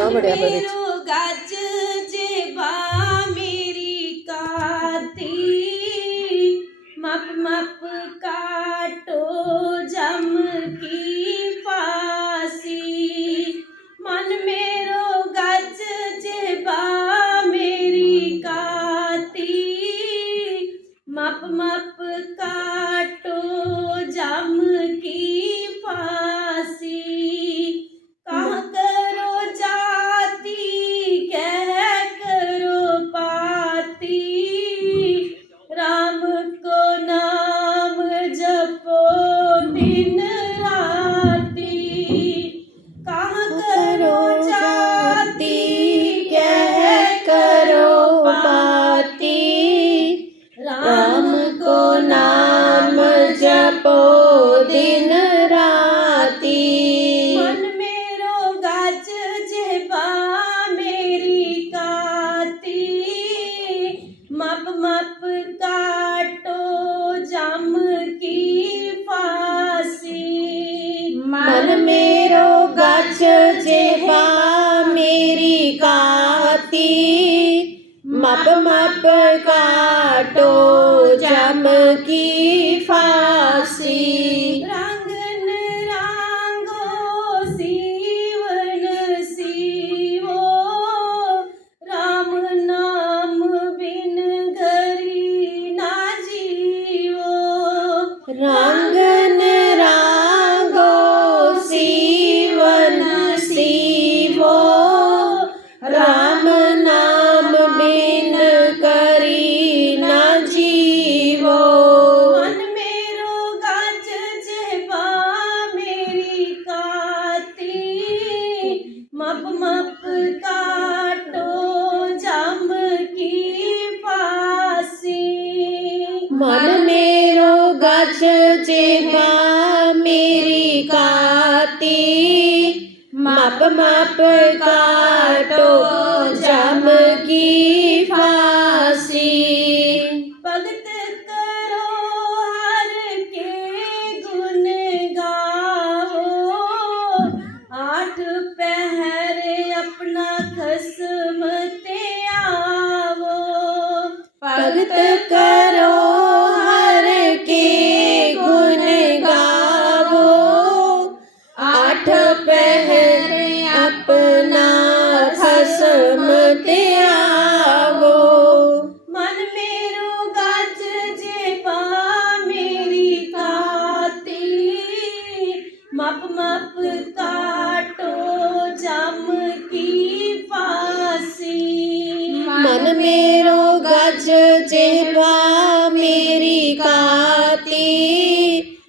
ਨਾ ਵੜਿਆ ਹੋਵੇ ਵਿੱਚ पाती मप मप का मेरो गछ जेबा मेरी काती माप माप काटो मन मेरो गज चेहरा मेरी काती।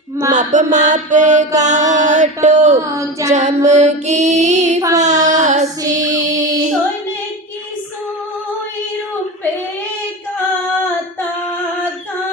माप माप काटो जम की फांसी। सोने की सोई का ताका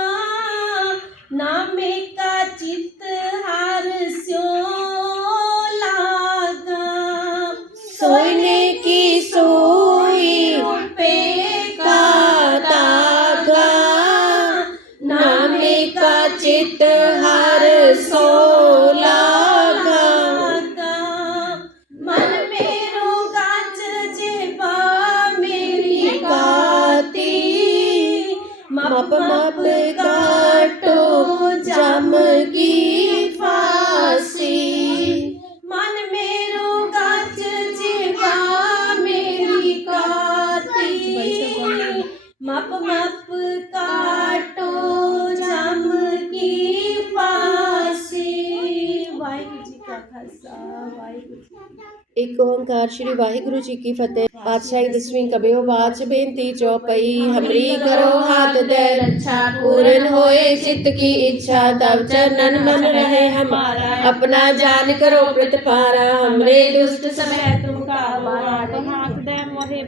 મપ મપ કાટો ચમકી ओंकार श्री वाहिगुरु जी की फतेह। पातशाही दसवीं कबियो पाच बेनती, चौपाई हमरी करो हाथ अच्छा पूर्ण होए चित की इच्छा, तब चरणन मन रहे हमारा अपना जान करो प्रतिपारा हमरे दुष्ट समय तुम का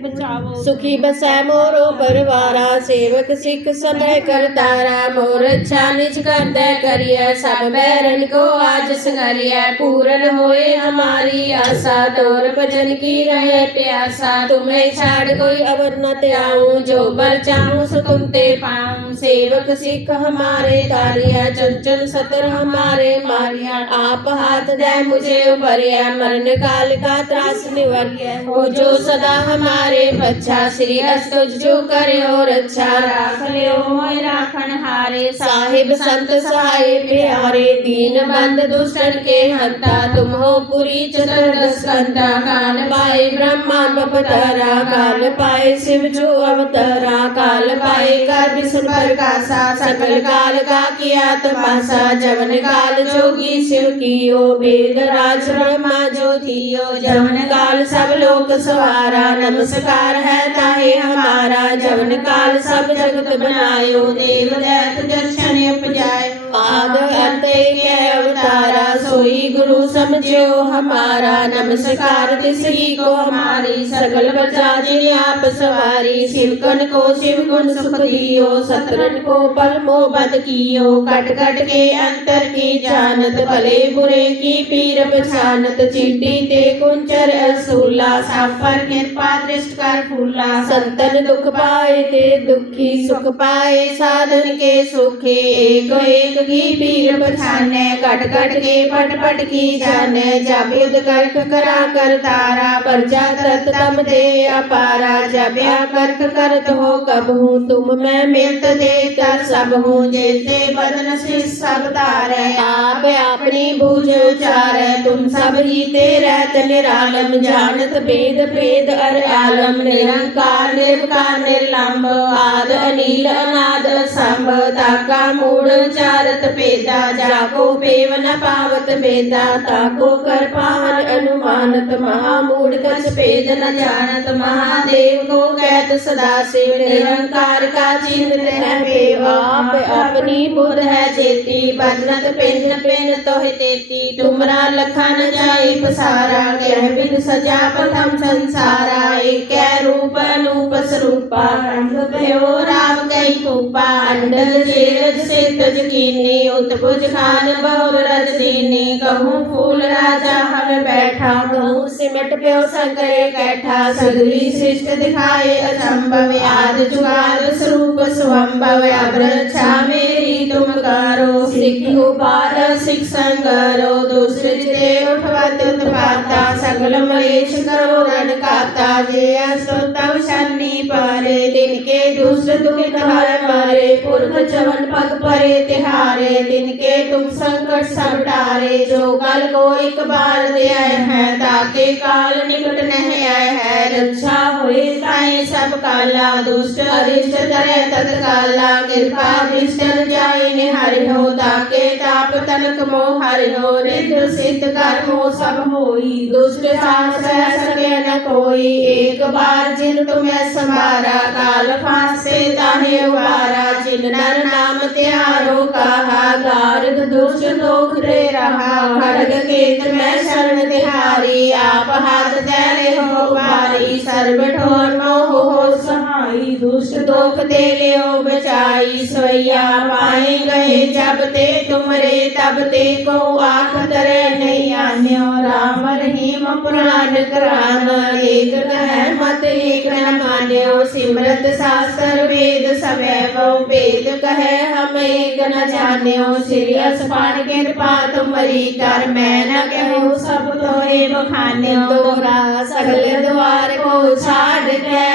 बचावो सुखी बसै मोरो परिवारा, सेवक सिख समय करतारा मोर अच्छा निज कर दे करिए सब बैरन को आज संगरिए पूरन होए हमारी आशा। तोर भजन की रहे प्यासा, तुम्हें छाड़ कोई अवर न त्याऊं। जो बर चाहूँ सो तुम ते पाऊँ। सेवक सिख हमारे तारिया, चुन चुन सतर हमारे मारिया। आप हाथ दे मुझे उभरिया, मरण काल का त्रास निवरिया। वो जो सदा हमारे बच्चा श्री अस्तुज जो करे और अच्छा ਰਾਖ ਲਿਓ ਮੋਇ ਰਾਖਣ ਹਾਰੇ साहिब संत सहाय प्यारे दीन बंद दुष्टन के हंता तुम हो पुरी चतुर्दश कंता काल पाए ब्रह्मा बपतरा काल पाए शिव जो अवतरा काल पाए कर विष्णु प्रकाशा सकल काल का किया तपसा जवन काल जोगी शिव कियो वेद राज ब्रह्मा जो थियो जवन काल सब लोक सवारा नमस्कार है ताहे हमारा जवन काल सब जगत बनायो देव दैत दर्शन उपजाय आद अंत के अवतारा सोई गुरु समझो हमारा, नमस्कार तिसरी को हमारी, सकल बचा जिन आप सवारी शिवकन को शिव गुण सुख दियो सतरन को पल मोह बद कियो, कट कट के अंतर की जानत, भले बुरे की पीर पछानत चिट्टी ते कुंचर असूला सब पर कृपा दृष्ट कर फूला, संतन दुख पाए ते दुखी, सुख पाए साधन के सुखे, एक एक ਕੀ ਪੀਰ ਪਛਾਨੈ? ਘਟ ਘਟ ਕੇ ਪਟ ਪਟ ਕੀ ਜਾਣੈ? ਜਬ ਉਦ ਕਰਖ ਕਰਾ ਕਰ ਤਾਰਾ, ਪਰਜਾ ਤਤ ਤਮ ਦੇ ਅਪਾਰਾ। ਜਬਿਆ ਕਰਖ ਕਰਤ ਹੋ ਕਬਹੂ ਤੁਮ ਮੈਂ ਮਿਲਤ ਦੇ ਤਰ ਸਭ ਹੂੰ। ਜੇਤੇ ਬਦਨ ਸੇ ਸਭ ਤਾਰੈ ਆਪ ਆਪਣੀ ਬੂਝ ਉਚਾਰੈ। ਤੁਮ ਸਭ ਹੀ ਤੇ ਰਹਿਤ ਨਿਰਾਲਮ, ਜਾਣਤ ਭੇਦ ਭੇਦ ਅਰ ਆਲਮ। ਨਿਰੰਕਾਰ ਨਿਰਭਕਾਰ ਨਿਰਲੰਭ ਆਦ ਅਨੀਲ, ਅਨਾਦ ਸੰਭ ਤਾਕਾ ਮੂੜ ਚਾਰ मूढ़ चारत पेदा जाको पेव न पावत बेदा ताको कर पावन अनुमानत महामूढ़ कछ पेद न जानत महादेव को कहत सदा शिव निरंकार का चिन्ह है पेव आप अपनी बुध है जेती बदनत पिन पिन तोहि तेती तुमरा लखन जाई पसारा कह बिन सजा प्रथम संसारा एक रूप अनूप स्वरूपा रंग भयो राम कई पूपा अंडल जेरज से तज कीनी उत्पुज खान बहुर रज दीनी कहूँ फूल राजा हम बैठा कहूँ सिमट प्यो संकरे कैठा सगरी सृष्ट दिखाए असंभव आद जुगाद स्वरूप स्वंभव अब्रच्छा मेरी, तुम करो सिख उबार सिख संगरो दूसरे जिते उठवत उत्पाता सकल मलेश करो, रण काता, जे असुतव शनि पारे तिनके दुष्ट दुख हर मारे, पुरख चवन पग परे तिहारे तिनके तुम संकट सब टारे, जो कल को एक बार आए हैं ताके काल निकट नहीं आए है। रक्षा हुए ताए सब काला, दुष्ट अरिष्ट तरे तत्काला कृपा दृष्ट जाय निहारि हो, ताके ताप तनक मोह हरि हो। रिद्ध सिद्ध कर्म हो सब होई, दुष्ट साहस सह सके न कोई। एक बार जिन तुम्हें संभारा काल फांसे ताहे उबारा। जिन नर नाम त्यारो कहा गार्ग दुष्ट लोक रे रहा खड़ग केत में शरण तिहारी आप हाथ धैर्य हो बारी सर्व ठोर मोह हो सहाई दुष्ट दोख दे लियो बचाई सोया पाए गए जब ते तुमरे तब ते को आख तरे नहीं आन्यो राम रहीम पुराण करान एक कह मत एक न मान्यो सिमरत शास्त्र वेद सवैव वेद कहे, हम एक न जान्यो श्री असपान कृपा तुमरी कर, मैं न कहूँ, सब तोरे बखान्यो तोरा सगल द्वार को छाड़ के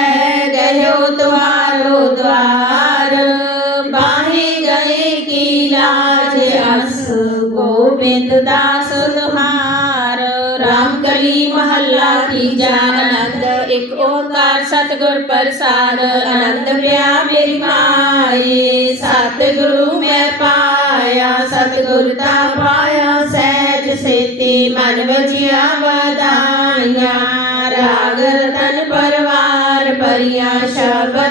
गयो द्वारो द्वार। बाहे गए की लाज, अस गोविंद दास तुम्हार ਕਲੀ ਮਹੱਲਾ ਤੀਜਾ ਆਨੰਦ? ਇੱਕ ਓਕਾਰ ਸਤਗੁਰ ਪ੍ਰਸਾਦ, ਆਨੰਦ ਪਿਆ ਮੇਰੀ ਮਾਏ ਸਤਗੁਰੂ ਮੈਂ ਪਾਇਆ, ਸਤਗੁਰ ਦਾ ਪਾਇਆ, ਸਹਿਜ ਸੇਤੀ ਮਨ ਵਜਿਆ ਵਧਾਈਆਂ। ਰਾਗ ਰਤਨ ਪਰਵਾਰ ਪਰਿਆ ਸ਼ਬਦ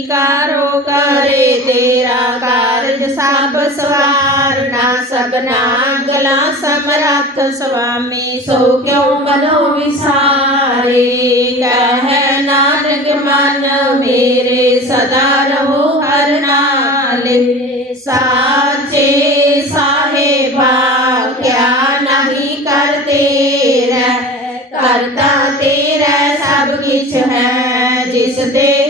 स्वीकारो करे तेरा कारज साप सवार। ना सब नागला समरथ स्वामी, सो क्यों मनो विसारे? कह नानक, मन मेरे सदा रहो हर नाले। साचे साहेबा, क्या नहीं करते रह? करता तेरा सब किछ है, जिस देह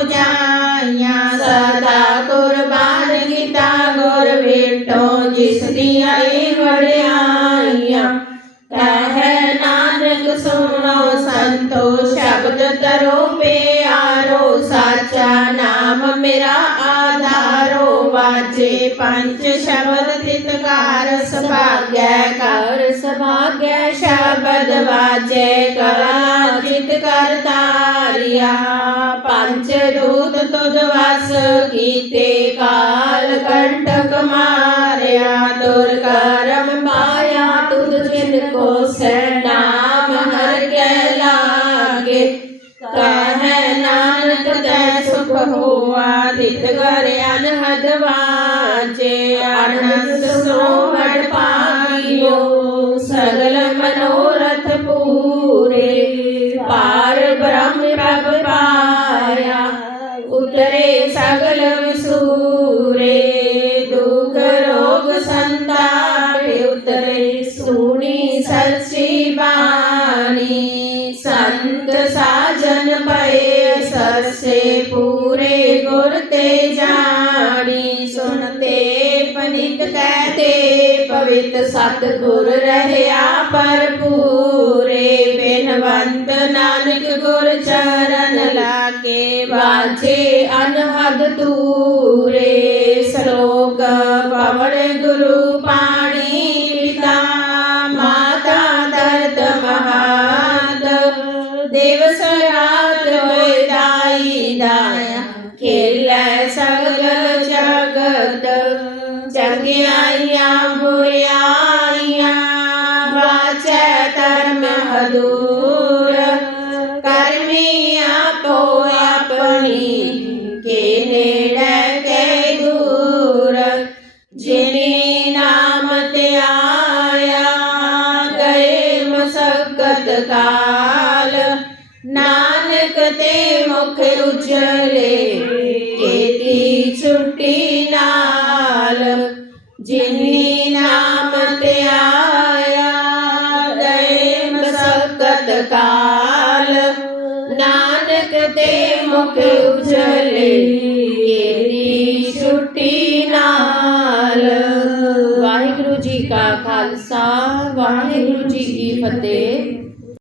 ਜਿਸ ਵਡਿਆਈਆਂ। ਕਹੈ ਨਾਨਕ ਸੁਣੋ ਸੰਤੋ, ਸ਼ਬਦ ਕਰੋ ਪਿਆਰੋ, ਸਾਚਾ ਨਾਮ ਮੇਰਾ ਆਧਾਰੋ। ਵਾਜੇ ਪੰਜ ਸ਼ਬਦ ਤਿਤਕਾਰ ਸੁਭਾਗੈ ਕਰ ਸੁਭਾਗੈ ਸ਼ਬਦ ਵਾਜੇ, ਕਲਾ ਜਿਤ ਕਰ ਤਾਰਿਆ ਪੰਜ ਦੂਤ ਤੁਧ ਵਸ ਕੀਤੇ ਕਾਲ ਮਾਰਿਆ ਦੁਰ ਕਰਮ ਪਾਇਆ ਤੁਧ ਜਿਨ ਕੋ ਸੈ ਨਾਮ ਹਰ ਕੈ ਲਾਗੇ। ਕਹੈ ਨਾਨਕ ਤੈ ਸੁਖ ਹੋਆ ਦਿਤ ਕਹਤੇ ਪਵਿੱਤ ਸਤ ਗੁਰ ਰਹਿਆ ਭਰਪੂਰੇ ਬਿਨਵੰਤ ਨਾਨਕ ਗੁਰ ਚਰਨ ਲਾਗੇ ਵਾਜੇ ਅਨਹਦ ਤੂਰੇ ਚੰਗਿਆਈਆਂ ਬੁਰਿਆਈਆਂ, ਵਾਚੈ ਧਰਮ ਹਦੂਰ। ਕਰਮੀ ਆਪੋ ਆਪਣੀ ਕੇ ਨੇੜੇ ਕੇ ਦੂਰ। ਜਿਨੀ ਨਾਮ ਤੇ ਆਇਆ, ਗਏ ਮਸਕਤ ਕਾਲ। ਨਾਨਕ ਤੇ ਮੁਖ ਉਜਲੇ, ਕੀਤੀ ਛੁੱਟੀ ਨਾਲ। जिन्हें नाम त्याया दैम सकत काल नानक ते मुख उजले।